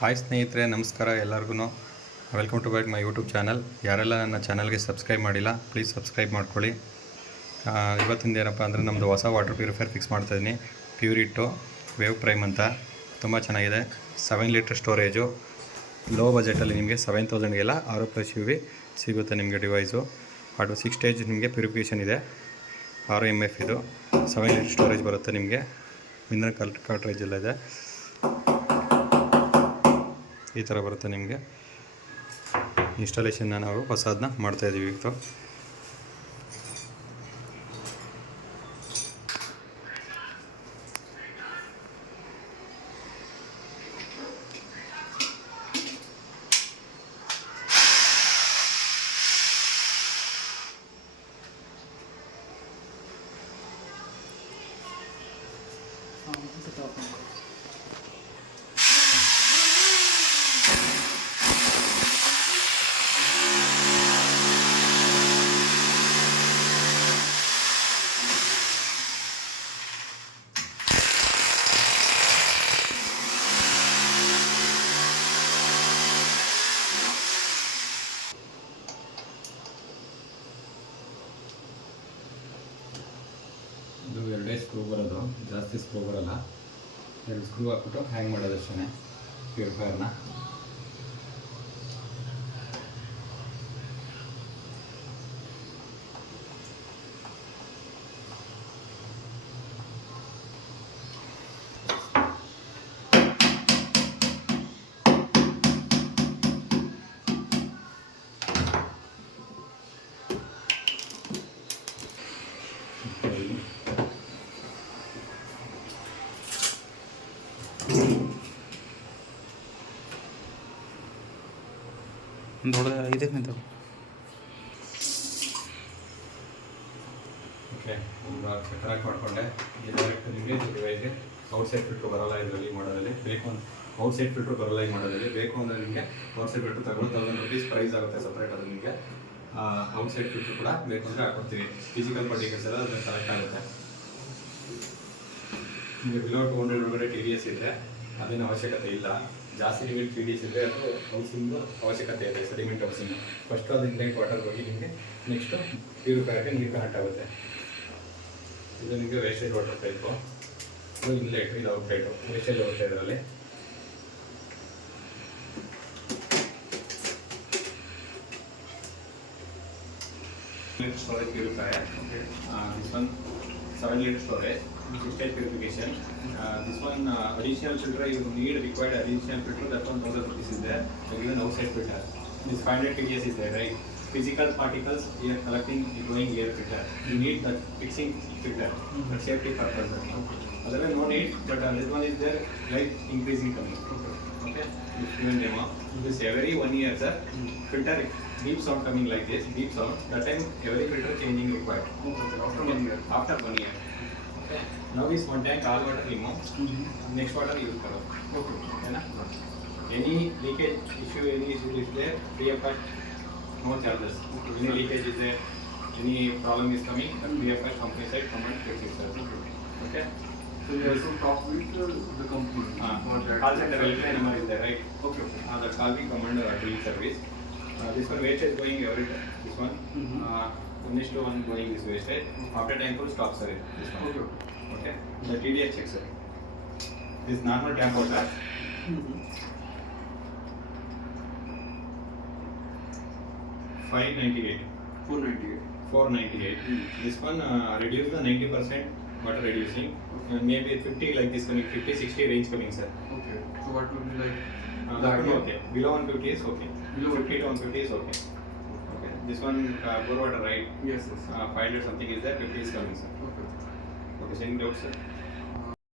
Hi ಸ್ನೇಹಿತರೆ, ನಮಸ್ಕಾರ ಎಲ್ಲರಿಗೂ. Welcome to back my YouTube channel. ಯಾರೆಲ್ಲ ನನ್ನ ಚಾನಲ್ಗೆ ಸಬ್ಸ್ಕ್ರೈಬ್ ಮಾಡಿಲ್ಲ, ಪ್ಲೀಸ್ ಸಬ್ಸ್ಕ್ರೈಬ್ ಮಾಡ್ಕೊಳ್ಳಿ. ಇವತ್ತಿಂದ ಏನಪ್ಪ ಅಂದರೆ ನಮ್ಮದು ಹೊಸ ವಾಟರ್ ಪ್ಯೂರಿಫೈರ್ ಫಿಕ್ಸ್ ಮಾಡ್ತಾಯಿದ್ದೀನಿ. ಪ್ಯೂರಿಟೋ ವೇವ್ ಪ್ರೈಮ್ ಅಂತ. ತುಂಬ ಚೆನ್ನಾಗಿದೆ. 7 ಲೀಟರ್ ಸ್ಟೋರೇಜು. ಲೋ ಬಜೆಟಲ್ಲಿ ನಿಮಗೆ 7000ಗೆಲ್ಲ 6+ UV ಸಿಗುತ್ತೆ ನಿಮಗೆ ಡಿವೈಸು. ಅದು 6 ಸ್ಟೇಜ್ ನಿಮಗೆ ಪ್ಯೂರಿಫಿಕೇಷನ್ ಇದೆ. RMF ಇದು. 7 ಲೀಟರ್ ಸ್ಟೋರೇಜ್ ಬರುತ್ತೆ ನಿಮಗೆ. ಮಿನರಲ್ ಕಾರ್ಟ್ರೇಜ್ ಎಲ್ಲ ಇದೆ. ಈ ಥರ ಬರುತ್ತೆ ನಿಮಗೆ. ಇನ್ಸ್ಟಾಲೇಷನ್ನ ನಾವು ಹೊಸದನ್ನ ಮಾಡ್ತಾಯಿದ್ದೀವಿ ಇವತ್ತು. ಇದು 2 ಸ್ಕ್ರೂ ಬರೋದು, ಜಾಸ್ತಿ ಸ್ಕ್ರೂ ಬರೋಲ್ಲ. 2 ಸ್ಕ್ರೂ ಹಾಕ್ಬಿಟ್ಟು ಹ್ಯಾಂಗ್ ಮಾಡೋದಷ್ಟೇ ಪ್ಯೂರಿಫೈರ್ನ. ದೊಡ್ಡ ಇದಕ್ಕೆ ನಿಂತ ಓಕೆ, ಈಗ ಚಕ್ರಾಗಿ ಮಾಡಿಕೊಂಡೆ. ಈ ಡೈರೆಕ್ಟ್ ನಿಮಗೆ ಡಿವೈಸ್ಗೆ ಔಟ್ಸೈಡ್ ಫಿಲ್ಟ್ರು ಬರೋಲ್ಲ ಇದರಲ್ಲಿ ಮಾಡೋದಲ್ಲಿ. ಬೇಕು ಅಂತ ಔಟ್ಸೈಡ್ ಫಿಲ್ಟ್ರು ಬರೋಲ್ಲ ಈ ಮಾಡೋದಲ್ಲಿ. ಬೇಕು ಅಂದರೆ ನಿಮಗೆ ಔಟ್ಸೈಡ್ ಫಿಲ್ಟ್ರು ತಗೊಳ್ಳೋ ₹1000 ಪ್ರೈಸ್ ಆಗುತ್ತೆ ಸಪ್ರೇಟ್. ಅದು ನಿಮಗೆ ಔಟ್ಸೈಡ್ ಫಿಲ್ಟ್ರು ಕೂಡ ಬೇಕು ಅಂದರೆ ಹಾಕ್ಕೊಡ್ತೀವಿ. ಫಿಸಿಕಲ್ ಪಾರ್ಟಿಕಲ್ಸ್ ಎಲ್ಲ ಅದನ್ನು ಕಲೆಕ್ಟ್ ಆಗುತ್ತೆ. ನಿಮಗೆ ಬಿಲೋ 200 ಒಳಗಡೆ TDS ಇದ್ದರೆ ಅದೇನು ಅವಶ್ಯಕತೆ ಇಲ್ಲ. ಜಾಸ್ತಿ ನಿಮಗೆ TDS ಇದ್ದರೆ ಅದು ಹೌಸಿಂಗು ಅವಶ್ಯಕತೆ ಇದೆ, ಸೆಡಿಮೆಂಟ್ ಹೌಸಿಂಗ್. ಫಸ್ಟು ಅದು ಇನ್ಲೈಟ್ ವಾಟರ್ ಹೋಗಿ ನಿಮಗೆ ನೆಕ್ಸ್ಟು ಪ್ಯೂರಿಫೈರ್ಗೆ ನೀರು ಕನೆಕ್ಟ್ ಆಗುತ್ತೆ. ಇದು ನಿಮಗೆ ವೇಸ್ಟೇಜ್ ವಾಟರ್ ಟೈಪು. ಇದು ಇನ್ಲೆಟ್, ಇದು ಔಟ್ಲೆಟು. ವೇಸ್ಟೇಜ್ ಹೋಗುತ್ತೆ ಇದರಲ್ಲಿ. Storage purifier. This one 7 litre storage, 6 stage purification. This one additional filter, you need required additional filter. That one ₹1000 is there. Even outside filter. This 500 TDS is there, right? Physical particles we are collecting, going air filter. You need that fixing filter for safety purpose. Otherwise no need. But this one is there, like increasing coming. Okay. This given demo. This every 1 year, sir. Filter beep sound coming like this. Beep sound. That time every filter changing required. After 1 year. After 1 year. Okay. Now this one tank all water remove. Next water use करो. Okay. है ना? Any leakage issue, any issue is there, free of cost, no charges. Any leakage is there, any problem is coming, then free of cost company side come and fix it, sir. Okay. So you also talk with the company. Call center helpline number is there, right? Okay. The call we command drilling service. This one wastage going every time. This one. Next one going this wastage. After time full stop, sir. This one. Okay. Okay. The TDS check, sir. This normal tap water. 598. 498. 498. This one reduce the 90% water reducing. Maybe 50 like this coming, 50-60 range coming, sir. Okay. So what will be like? That one okay. Below 150 is okay. Below 50 to 150 is okay. Okay. This one bore water, right? Yes, yes. 500 something is there. 50 is coming, sir. Okay. Okay. Same doubt, sir.